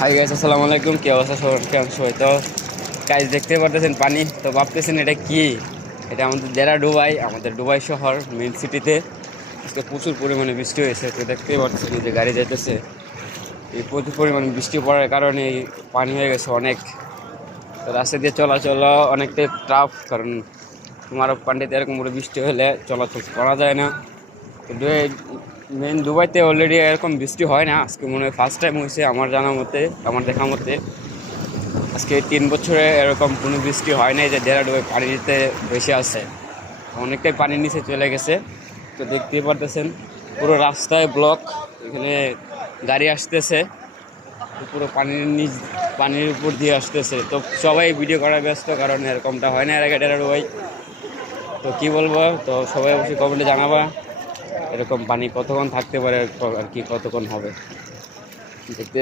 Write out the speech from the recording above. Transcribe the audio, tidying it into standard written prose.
Hi guys, আসসালামু আলাইকুম। কি অবস্থা সবার? কেমন সবাই? তো গাইস দেখতে পারতেছেন পানি, তো ভাবতেছেন এটা কি? এটা আমাদের দেরা ডুবাই, আমাদের ডুবাই শহর মেইন সিটিতে আজকে প্রচুর পরিমাণে বৃষ্টি হয়েছে। তো দেখতেই পাচ্ছেন এই যে গাড়ি যাইতেছে, এই প্রচুর পরিমাণে বৃষ্টি পড়ার কারণে এই পানি হয়ে গেছে অনেক। তো রাস্তা দিয়ে চলাচল অনেকটাই টাফ, কারণ তোমার পানিতে এরকম করে বৃষ্টি হলে চলাচল করা যায় না। তো মেন দুবাইতে অলরেডি এরকম বৃষ্টি হয় না, আজকে মনে হয় ফার্স্ট টাইম হয়েছে আমার জানা মতে, আমার দেখা মতে। আজকে 3 বছরে এরকম কোনো বৃষ্টি হয় নাই যে ডেরাডুবে পানিতে ভেসে আছে, অনেকটাই পানির নিচে চলে গেছে। তো দেখতেই পারতেছেন পুরো রাস্তায় ব্লক, এখানে গাড়ি আসতেছে, তো পুরো পানির উপর দিয়ে আসতেছে। তো সবাই ভিডিও করার ব্যস্ত, কারণ এরকমটা হয় না এর আগে ডেরাডুবাই। তো কি বলবো, তো সবাই অবশ্যই কমেন্টে জানাবা এরকম পানি কতক্ষণ থাকতে পারে আর কি কতক্ষণ হবে দেখতে।